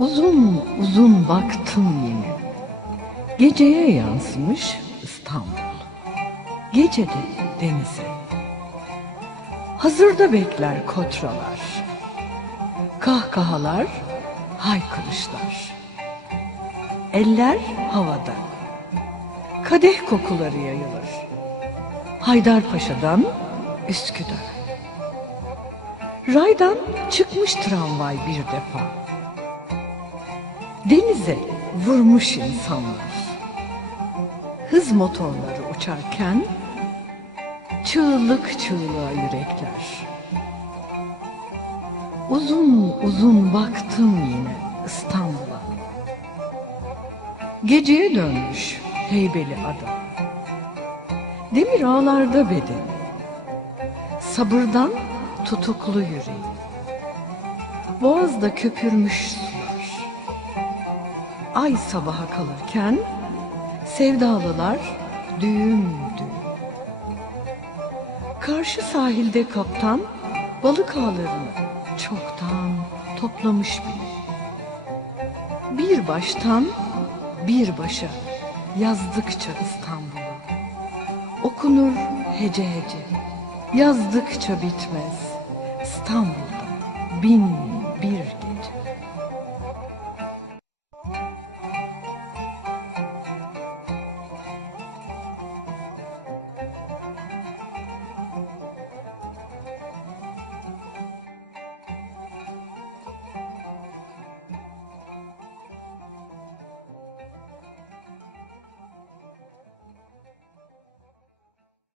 Uzun uzun baktım yine. Geceye yansımış İstanbul. Gecede denize. Hazırda bekler kotralar. Kahkahalar, haykırışlar. Eller havada. Kadeh kokuları yayılır. Haydarpaşa'dan Üsküdar. Raydan çıkmış tramvay bir defa. Denize vurmuş insanlar. Hız motorları uçarken çığlık çığlığa yürekler. Uzun uzun baktım yine İstanbul'a. Geceye dönmüş heybeli ada. Demir ağlarda bedeni. Sabırdan tutuklu yüreği. Boğazda köpürmüş. Ay sabaha kalırken sevdalılar düğüm. Karşı sahilde kaptan balık ağlarını çoktan toplamış bile. Bir baştan bir başa yazdıkça İstanbul'u. Okunur hece hece, yazdıkça bitmez İstanbul'da bin bir gece.